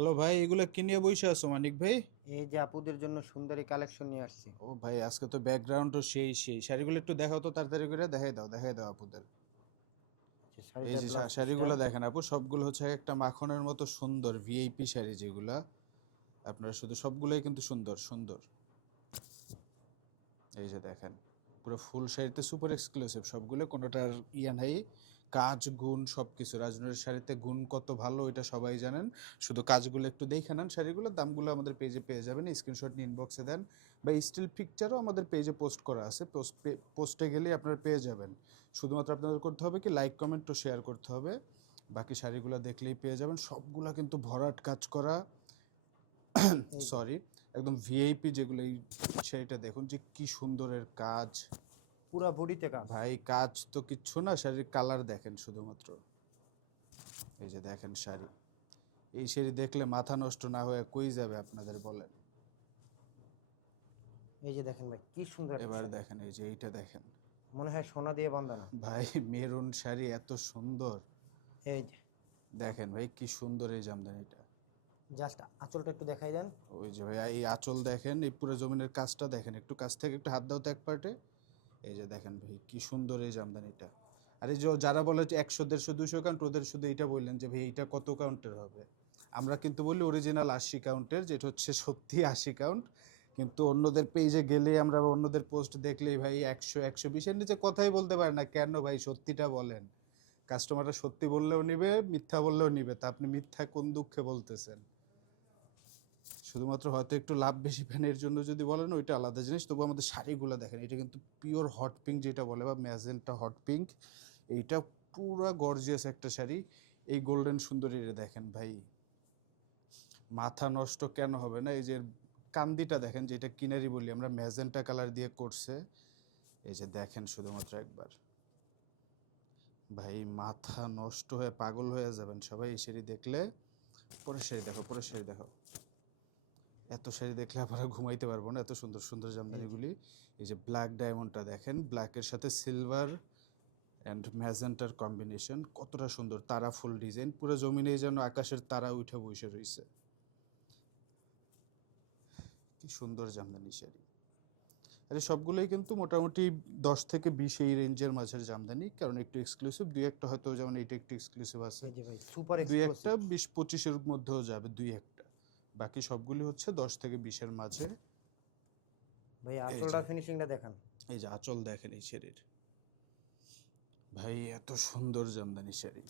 Hello ভাই, এগুলা কি নিয়ে বসে আছো মানিক ভাই? এই যে আপুদের জন্য সুন্দরী কালেকশন নিয়ে আসছি। ও ভাই, আজকে তো ব্যাকগ্রাউন্ডও সেই শাড়িগুলো একটু দেখাও তো, তাড়াতাড়ি করে দেখাই দাও আপুদের। যে এই শাড়িটার যে ব্লাউজ পিসটা। শাড়িগুলো দেখেন আপু, সবগুলো হচ্ছে একটা মাখনের মতো সুন্দর ভিআইপি শাড়ি যেগুলা। আপনারা শুধু সবগুলোই কিন্তু সুন্দর সুন্দর। এই যে দেখেন, পুরো ফুল শাড়িতে সুপার এক্সক্লুসিভ সবগুলো, কোনোটার ইয়া নাই। কাজ গুণ সব কিছু, রাজনুরের শাড়িতে গুণ কত ভালো এটা সবাই জানেন। শুধু কাজগুলো একটু দেখে নেন, শাড়িগুলোর দামগুলো আমাদের পেজে পেয়ে যাবেন, স্ক্রিনশট নিয়ে ইনবক্সে দেন, বা স্টিল পিকচারও আমাদের পেজে পোস্ট করা আছে, পোস্টে গেলেই আপনারা পেয়ে যাবেন। শুধুমাত্র আপনাদের করতে হবে কি, লাইক কমেন্ট ও শেয়ার করতে হবে, বাকি শাড়িগুলো দেখলেই পেয়ে যাবেন। সবগুলা কিন্তু ভরাট কাজ করা, এই যে সরি, একদম ভিআইপি যেগুলো। এই শাড়িটা দেখুন যে কি সুন্দরের কাজ। পুরা বডিতে কাজ। ভাই কাজ তো কিচ্ছু না, শাড়ির কালার দেখেন শুধুমাত্র। এই যে দেখেন শাড়ি, এই শাড়ি দেখলে মাথা নষ্ট না হয়ে কই যাবে আপনাদের বলেন। এই যে দেখেন ভাই কি সুন্দর একটা এবার শাড়ি। দেখেন, এই যে এইটা দেখেন মনে হয় সোনা দিয়ে বাঁধানো। ভাই, মেরুন শাড়ি এত সুন্দর। এই যে দেখেন ভাই কি সুন্দর এই জামদানিটা। জাস্ট আঁচলটা একটু দেখাই দেন। ওই যে ভাই এই আঁচল দেখেন, এই পুরো জমিনের কাজটা দেখেন, একটু কাছ থেকে একটু হাত দাও তো এক পার্টে। এই যে দেখেন ভাই কি সুন্দর এই জামদানিটা। আর এই যে যারা বলে যে 100 150 200 কাউন্ট, ওদের শুধু এইটা বললেন যে ভাই এইটা কত কাউন্টের হবে। আমরা কিন্তু বলি অরিজিনাল 80 কাউন্টের, যেটা হচ্ছে সত্যি 80 কাউন্ট। কিন্তু অন্যদের পেজে গেলে আমরা, বা অন্যদের পোস্ট দেখলেই ভাই 100 120-এর নিচে কথাই বলতে পারে না। কেন ভাই, সত্যিটা বলেন। কাস্টমাররা সত্যি বললেও নিবে, মিথ্যা বললেও নিবে, তা আপনি মিথ্যা কোন দুঃখে বলতেছেন? শুধুমাত্র হয়তো একটু লাভ বেশি ফ্যানের জন্য যদি বলেন, ওইটা আলাদা জিনিস। তবু আমাদের শাড়িগুলো দেখেন, এটা কিন্তু পিওর হট পিঙ্ক যেটা বলে, বা ম্যাজেন্টা হট পিঙ্ক। এইটা পুরা গর্জিয়াস একটা শাড়ি। এই গোল্ডেন সুন্দরীরে দেখেন ভাই, মাথা নষ্ট কেন হবে না? এই যে কান্দিটা দেখেন, যেটা কিনারি বলি আমরা, ম্যাজেন্টা কালার দিয়ে করছে। এই যে দেখেন শুধুমাত্র একবার, ভাই মাথা নষ্ট হয়ে পাগল হয়ে যাবেন সবাই এই শাড়ি দেখলে। পরের শাড়ি দেখো, পরের শাড়ি দেখো। এত শাড়ি দেখলে আমরা ঘুমাইতে পারবো না, এত সুন্দর সুন্দর এই যে জামদানিগুলি। এই যে ব্ল্যাক ডায়মন্ডটা দেখেন, ব্ল্যাকের সাথে সিলভার অ্যান্ড ম্যাজেন্টার কম্বিনেশন, কতটা সুন্দর। তারা ফুল ডিজাইন, পুরো জমিনে যেন আকাশের তারা উঠে বসে রয়েছে। কি সুন্দর জামদানি শাড়ি। আরে সবগুলোই কিন্তু মোটামুটি 10 থেকে 20 এই রেঞ্জের মাঝের জামদানি, কারণ একটু এক্সক্লুসিভ দুই একটা হয়তো, যেমন এটা একটু এক্সক্লুসিভ আছে। এই যে ভাই সুপার দুই একটা এক্সক্লুসিভ। 20-25-এর মধ্যেও যাবে দুই একটা। বাকি সবগুলি হচ্ছে 10 থেকে 20-এর মাঝে। ভাই এই যে, আঁচলটার ফিনিশিংটা দেখান। এই যে আঁচল দেখেন এই শাড়ির, ভাই এত সুন্দর জামদানি শাড়ি।